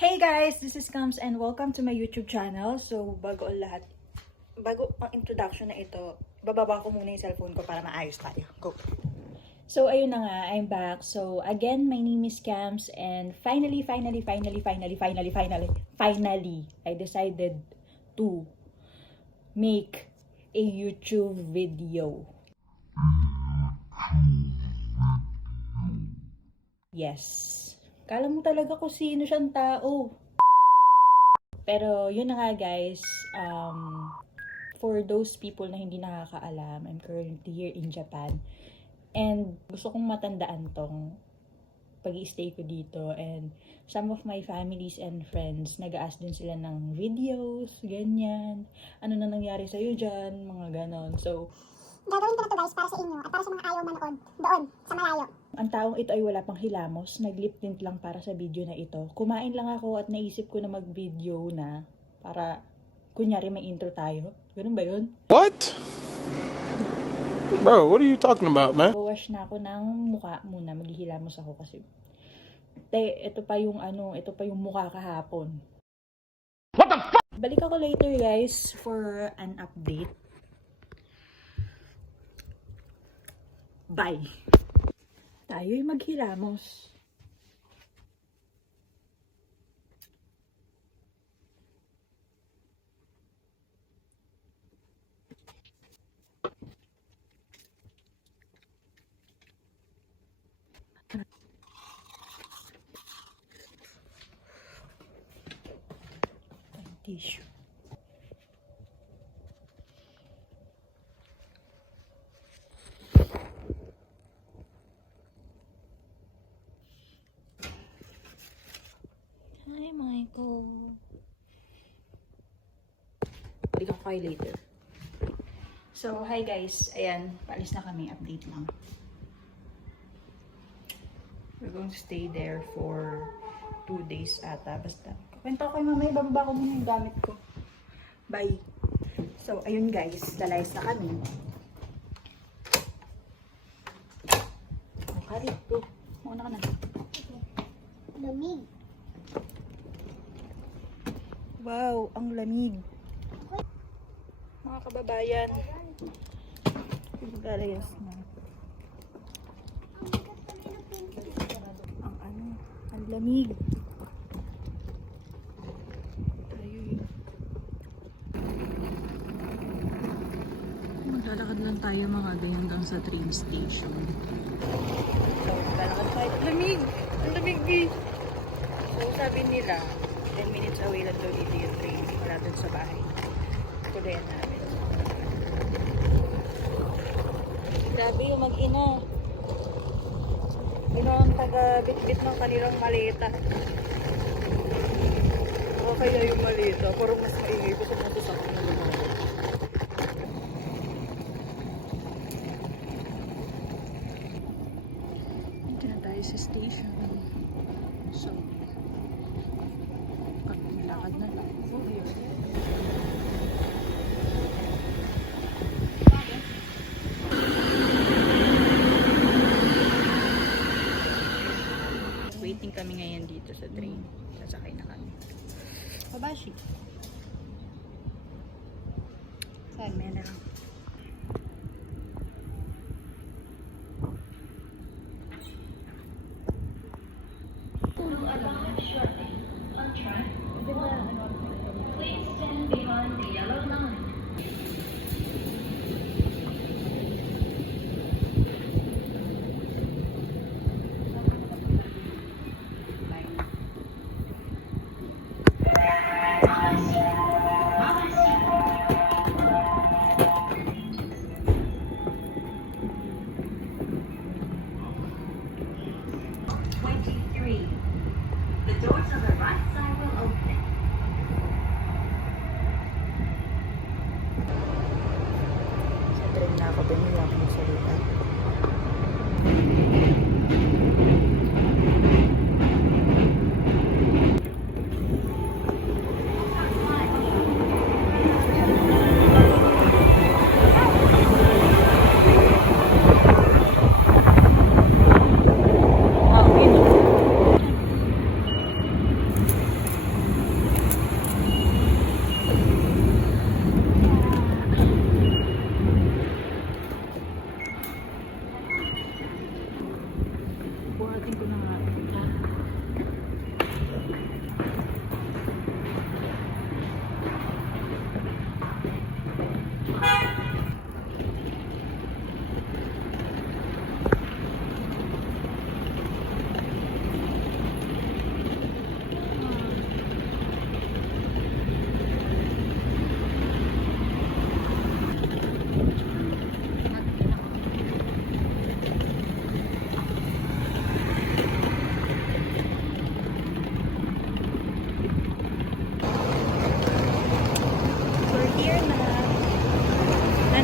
Hey guys, this is Kams and welcome to my YouTube channel. So, bago ang introduction na ito, bababa ko muna yung cellphone ko para maayos tayo. Go! So, ayun na nga, I'm back. So, again, my name is Kams and finally, I decided to make a YouTube video. Yes. Kala mo talaga kung sino siyang tao. Pero yun na nga guys, for those people na hindi nakakaalam, I'm currently here in Japan. And gusto kong matandaan tong pag-i-stay ko dito. And some of my families and friends, nag-ask din sila ng videos, ganyan. Ano na nangyari sa'yo dyan, mga ganon. So, gagawin ko na to guys para sa inyo at para sa mga ayaw manood doon sa malayo. ang taong ito ay wala pang hilamos, nag-lip tint lang para sa video na ito. Kumain lang ako at naisip ko na mag-video na para kunyari may intro tayo. Ganun ba yun? What? Bro, what are you talking about, man? Wash na ako ng mukha muna, maghihilamos ako kasi ito pa yung mukha kahapon. What the fuck? Balik ako later guys for an update. Bye! Tayo'y maghilamos. Tissue. Hi, Michael. Balik ako kayo later. So, hi guys. Ayan, paalis na kami. Update lang. We're going to stay there for 2 days ata. Basta, kwento ko kayo mamaya. Bababa ko muna yung gamit ko. Bye. So, ayun guys. Lalayas na kami. Karit to. Mauna ka na. Lumig. Wow, ang lamig. Mga kababayan. Lalayas na. Ang lamig. Maglalakad lang tayo mga ganyan hanggang sa train station. So, maglalakad tayo. Lamig! Ang lamig eh! So, sabi nila, 10 minutes away lang daw dito yung train. Wala dun sa bahay. Tuloyan namin. Grabe yung mag-ina. Ino ang taga-bit-bit ng kanilang maleta. O kaya yung maleta. Parang mas maingay ko sa mga sa kanya. Dito na tayo sa station. So, lakad na lang. Waiting kami ngayon dito sa train. Sasakay na kami. Babashi. Saan? May na lang. Please stand behind the yellow line. The doors on the right side will open. Sa train na ako. Bumila ako magsalita.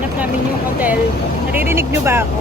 hinahanap namin yung hotel. Naririnig nyo ba ako?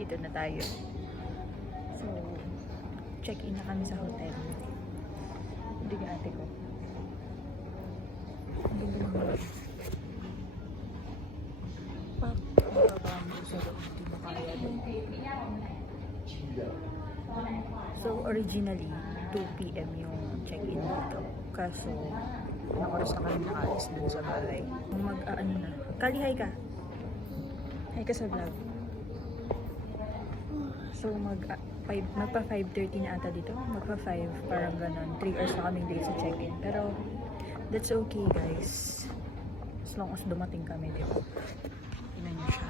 Dito na tayo. So, check-in na kami sa hotel. Hindi ka ate ko. Pak, nakabambo sa loob. Hindi mo kaya doon. So, originally, 2 p.m. yung check-in dito. Kaso, ilang oras na kami nakaalis dun sa bahay. Mag-ano na. Kali, hi ka. Hi ka sa vlog. So, magpa 5:30 na ata dito. Magpa 5, parang ganon. 3 hours na kaming late sa check-in. Pero, that's okay guys. As long as dumating kami, di ba? Tingnan niyo siya.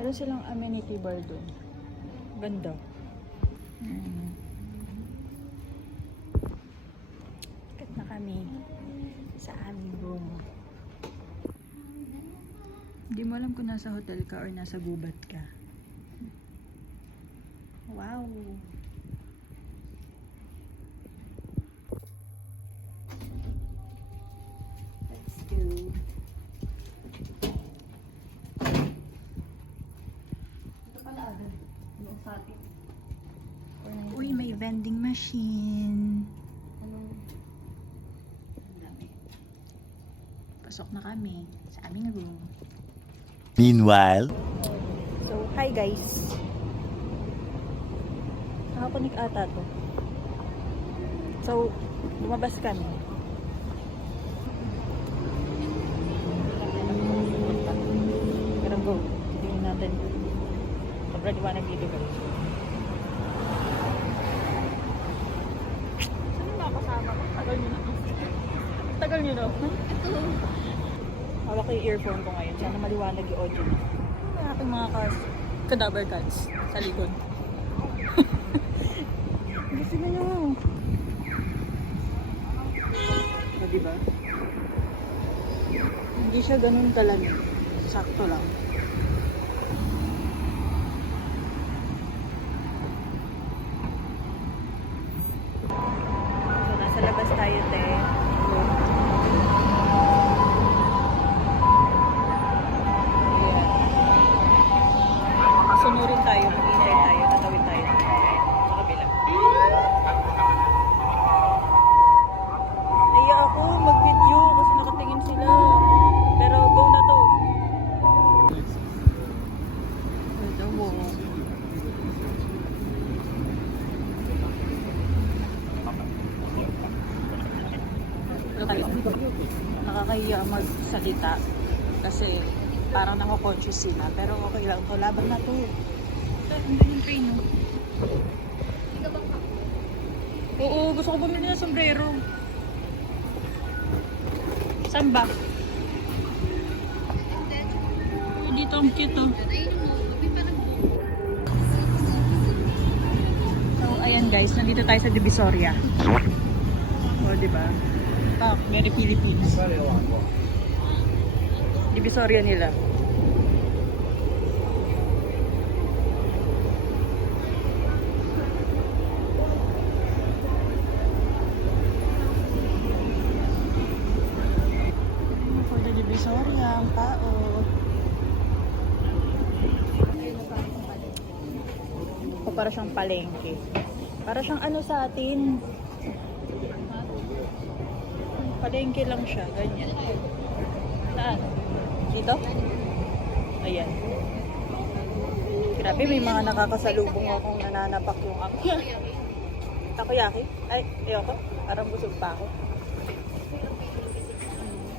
Meron silang amenity bar doon. Ganda. Kat na kami sa aming room. Hindi mo alam kung nasa hotel ka or nasa gubat ka. Wow! Let's go. Uy, may vending machine. Pasok na kami sa aming room. Meanwhile, So, hi guys. Nakakunik ata to. So, lumabas kami. Pero go. Tingnan natin. Sobrang liwanag dito guys. Saan yung mga kasama ko? Tagal nyo na. Tagal nyo na. Hawak ko yung earphone ko ngayon. Sana maliwanag yung audio niya. Ang aking mga cadaver cats sa likod. Gusto na nyo. O, diba? Hindi siya ganun kalamig. Sakto lang. So, nasa labas tayo, te. Sunurin tayo, mag-hintay tayo, tatawid tayo sa kabila. Naiya ako mag-video kasi nakatingin sila. Pero go na to. Ito mo. Nakakahiya magsalita kasi parang nako-conscious sila. Pero okay lang to. Laban na to. Ang galing train, no? Oo, gusto ko bumili ng sombrero. Saan ba? Dito ang cute, oh. So, ayan guys. Nandito tayo sa Divisoria. O, diba? Ah, very Philippines. Divisoria nila. For the Divisoria, ang tao. O para siyang palengke. Para siyang ano sa atin. Palengke lang siya, ganyan. Saan? Dito? Ayan. Grabe, may mga nakakasalubong akong nananapak yung ako. Takoyaki? Ay, ayoko. Parang busog pa ako.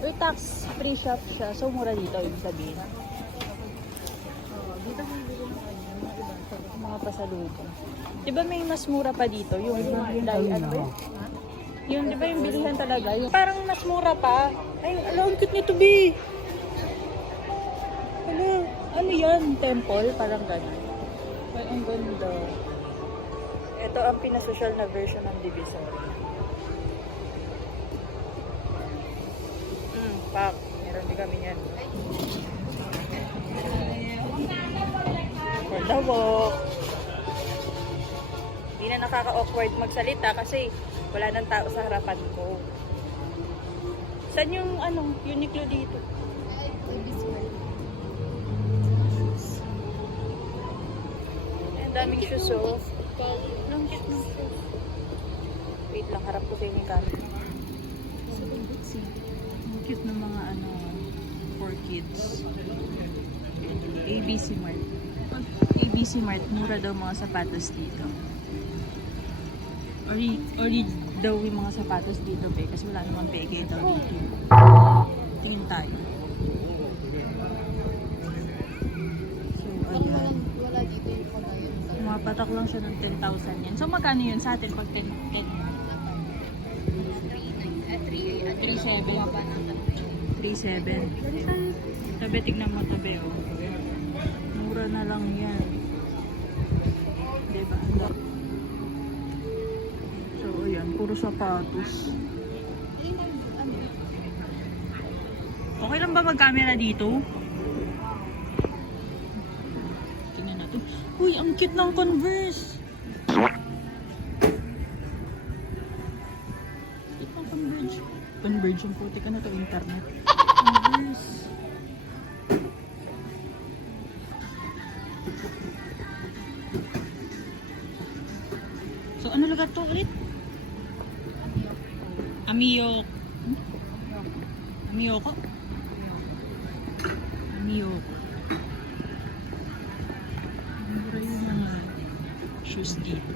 Uy, tax free shop siya. So, mura dito, ibig sabihin. Dito may bili ng mga iba. Mga pasalubong. Diba may mas mura pa dito? Yung ano ba yun? Yung, di ba yung bilihan talaga? Yung, parang mas mura pa. Ay, ang cute nito, B. Ano yan? Temple? Parang gano'n. Ay, ang ganda. Ito ang pinasosyal na version ng Divisory. Pak. Meron din kami yan. For the walk. Hindi na nakaka-awkward magsalita kasi wala nang tao sa harapan ko. Saan yung Uniqlo dito? Ang daming shoes, oh. Ang cute ng shoes. Wait lang, harap ko sa inyo kami. Ang cute ng mga for kids. ABC Mart. ABC Mart, mura daw mga sapatos dito. Ori daw yung mga sapatos dito, be, kasi wala namang peke daw dito. Tingin tayo. So, ayan. Wala dito yung pagkain. Mapatak lang siya ng 10,000 yan. So, magkano yun sa atin pag 10? 3,700. 3,700. Tabi, tignan mo tabi, oh. Mura na lang yan. Diba? So, ayan. Puro sapatos. Okay lang ba mag-camera dito? Tingnan natin. Uy, ang cute ng Converse! Cute ng Converge. Converge yung puti ka na to, internet. Converse. So, ano lugar to ulit? Amiyoko. Amiyoko? Amiyoko. Mura yung mga shoes dito.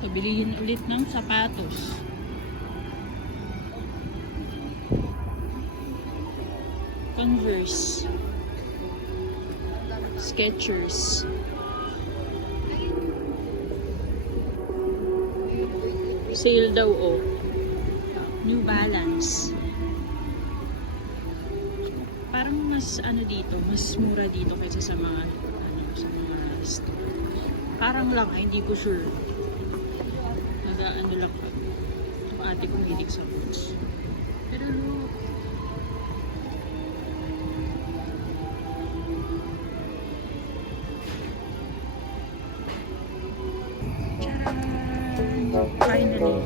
Ito, bilihin ulit ng sapatos. Converse. Skechers. Sale daw, oh. New Balance. Parang mas dito, mas mura dito kaysa sa mga sa mga store. Parang lang, hindi ko sure. Lang pa. Ito ate kong hilig sa boots. Pero look. Finally.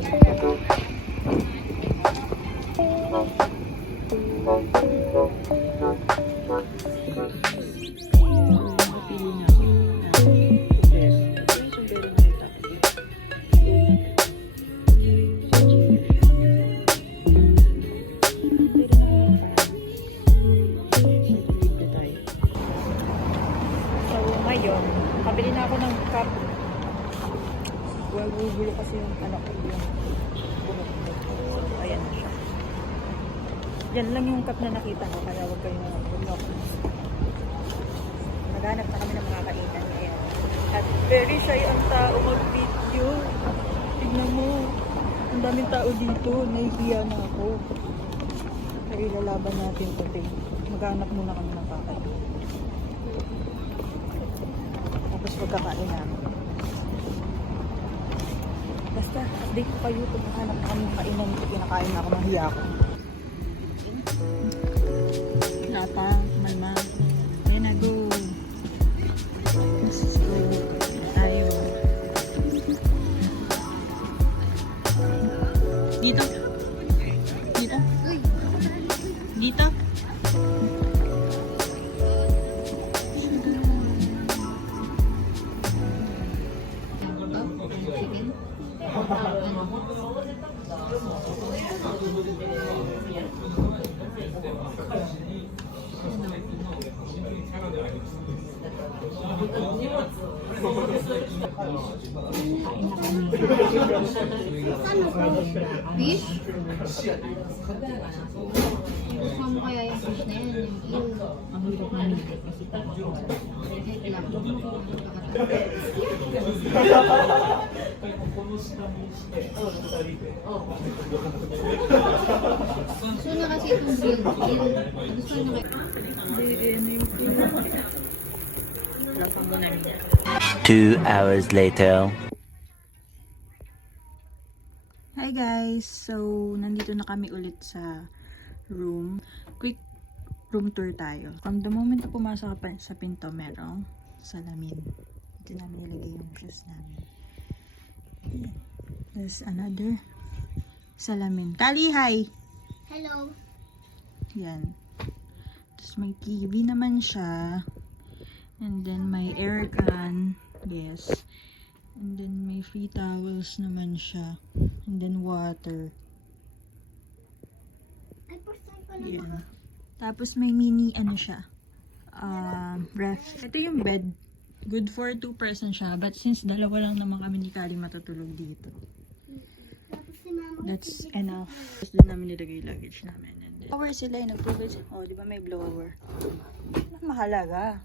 Napili na ako. Yes. Ito yung sombrero na ito. So, ngayon, kabili na ako ng cup. Gulo kasi yung yung buhok ko. So, ayan na siya. Yan lang yung cup na nakita ko, kaya huwag kayo naghanap na kami ng mga kainan. Ayan. At very shy ang tao mag-video. Tignan mo. Ang daming tao dito. Nahihiya na ako. Pero ilalaban natin ito. Maghanap muna kami ng kakain. Tapos pagkakain namin. Basta, update ko kayo kung nakahanap na kami ng kainan. Kinakain na ako, mahiya ako. Nata, malma. Ayan na, go. Let's go. Tayo. Dito. Dito. Dito. Fish? Gusto mo kaya yung fish na yan? Yung eel? Ang hirap na nito kasi gusto na kasi itong grilled eel. Gusto na kayo. 2 hours later. Hi guys! So, nandito na kami ulit sa room. Quick room tour tayo. From the moment na pumasok pa sa pinto, merong salamin. Dito namin nilagay yung shoes namin. There's another salamin. Kali, hi! Hello. Yan. Tapos may TV naman siya. And then may aircon. Yes. And then may free towels naman siya. And then water. Ay, first time ko na Yan. Tapos may mini ano siya. Ref. Ito yung bed. Good for 2 person siya. But since dalawa lang naman kami ni Kali matutulog dito. Tapos si mama. That's enough. Tapos doon namin nilagay yung luggage namin. And then, blower sila yung nag-provide. Oh, di ba may blower? Mahalaga.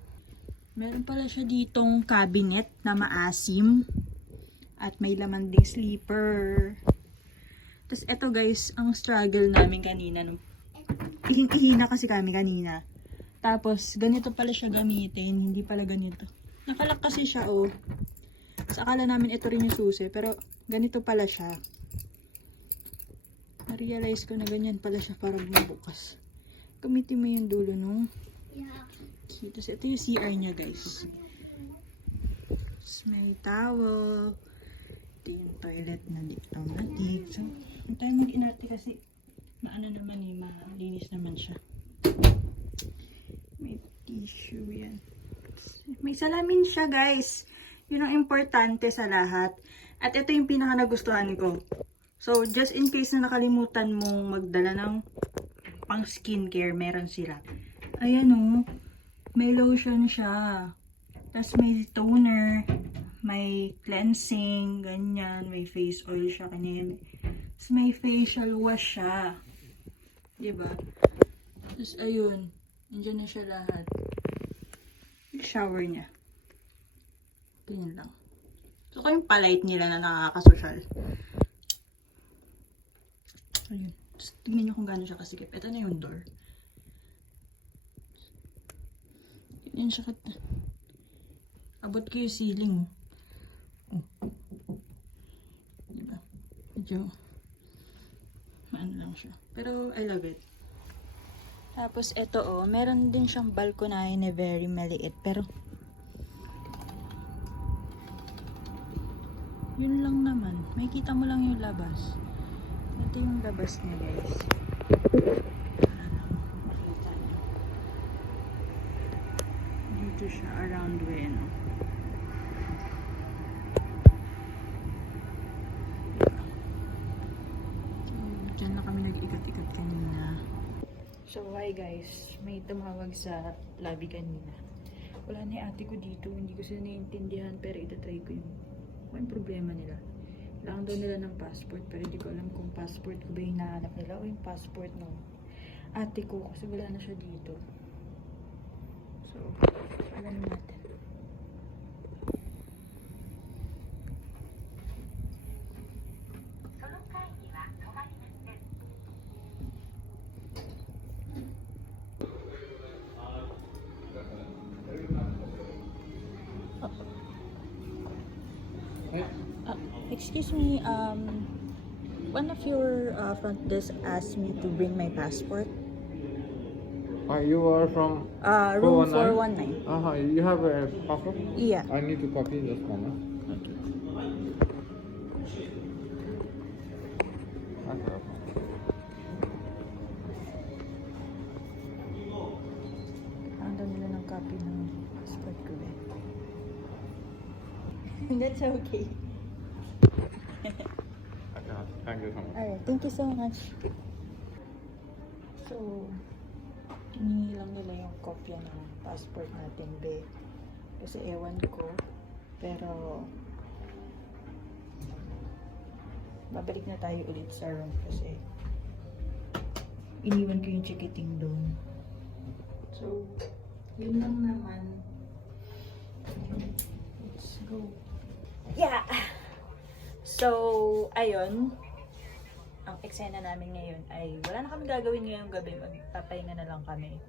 Meron pala siya ditong cabinet na maasim. At may laman ding sleeper. Tapos eto guys, ang struggle namin kanina. Nung ihing-ihina kasi kami kanina. Tapos ganito pala siya gamitin. Hindi pala ganito. Nakalak kasi siya oh. Sa akala namin ito rin yung susi. Pero ganito pala siya. Na-realize ko na ganyan pala siya para bumubukas. Gamitin mo yung dulo nung Yeah. key. Tapos ito yung CR niya guys. Tapos may towel. Ito yung toilet na diplomatic. So, hindi tayo mag-inarte kasi maano naman eh, malinis naman siya. May tissue yan. May salamin siya guys. Yun ang importante sa lahat. At ito yung pinaka nagustuhan ko. So, just in case na nakalimutan mong magdala ng pang skincare, meron sila. Ayan o. May lotion siya. Tapos may toner. May cleansing. Ganyan. May face oil siya. Kanina. Tapos may facial wash siya. Diba? Tapos ayun. Nandiyan na siya lahat. Yung shower niya. Ganyan lang. So, yung palite nila na nakakasosyal. Ayun. Tapos, tingnan nyo kung gaano siya kasikip. Ito na yung door. Yan siya abot ko yung ceiling. Oh. Diba? Medyo ano lang siya. Pero, I love it. Tapos, ito oh. Meron din siyang balkonahe na very maliit. Pero, yun lang naman. May kita mo lang yung labas. Ito yung labas niya, guys. Para lang makita niyo. Dito siya around when. So, dyan na kami nag-ikat-ikat kanina. So, hi guys. May tumawag sa lobby kanina. Wala na yung ate ko dito. Hindi ko sila naiintindihan. Pero itatry ko yung problema nila. Kailangan daw nila ng passport, pero hindi ko alam kung passport ko ba yung hinahanap nila o yung passport ng ate ko kasi wala na siya dito. So, alam natin. Excuse me, one of your front desk asked me to bring my passport. You are from Room 419? 419. You have a passport? Yeah. I need to copy this one. Okay. Ang dami nila ng copy ng passport ko eh. That's okay. Okay. Thank you so much. Alright, thank you so much. So, Hinihingi lang nila yung kopya ng passport natin, be. Kasi ewan ko. Pero, babalik na tayo ulit sa room kasi iniwan ko yung chikiting doon. So, yun lang naman. Let's go. Yeah! So, ayun. Ang eksena namin ngayon ay wala na kami gagawin ngayong gabi. Magpapahinga na lang kami.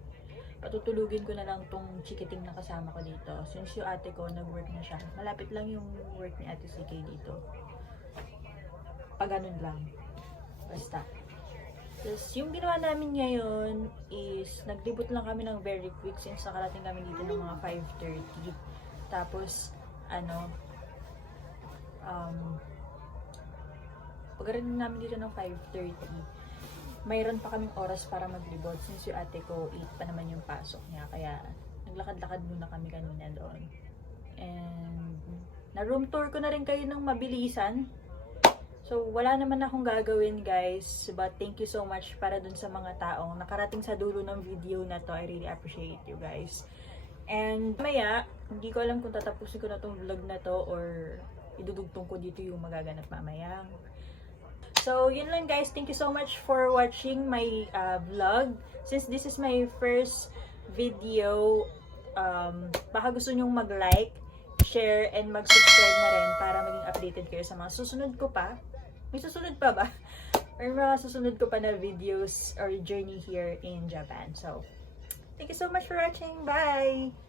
Patutulugin ko na lang tong chikiting na kasama ko dito. Since yung ate ko, nag-work na siya. Malapit lang yung work ni ate CK dito. Pag ganun lang. Basta. Tapos, yung ginawa namin ngayon is, nag-debut lang kami ng very quick since nakarating kami dito ng mga 5:30. Tapos, pagkarating namin dito ng 5:30, mayroon pa kaming oras para maglibot since yung ate ko 8 pa naman yung pasok niya, kaya naglakad-lakad muna kami kanina doon. And na-room tour ko na rin kayo ng mabilisan. So wala naman akong gagawin guys, but thank you so much para dun sa mga taong nakarating sa dulo ng video na to. I really appreciate you guys. And maya, hindi ko alam kung tatapusin ko na tong vlog na to or idudugtong ko dito yung magaganap mamaya. So, yun lang guys. Thank you so much for watching my vlog. Since this is my first video, baka gusto nyong mag-like, share, and mag-subscribe na rin para maging updated kayo sa mga susunod ko pa. May susunod pa ba? Or mga susunod ko pa na videos or journey here in Japan. So, thank you so much for watching. Bye!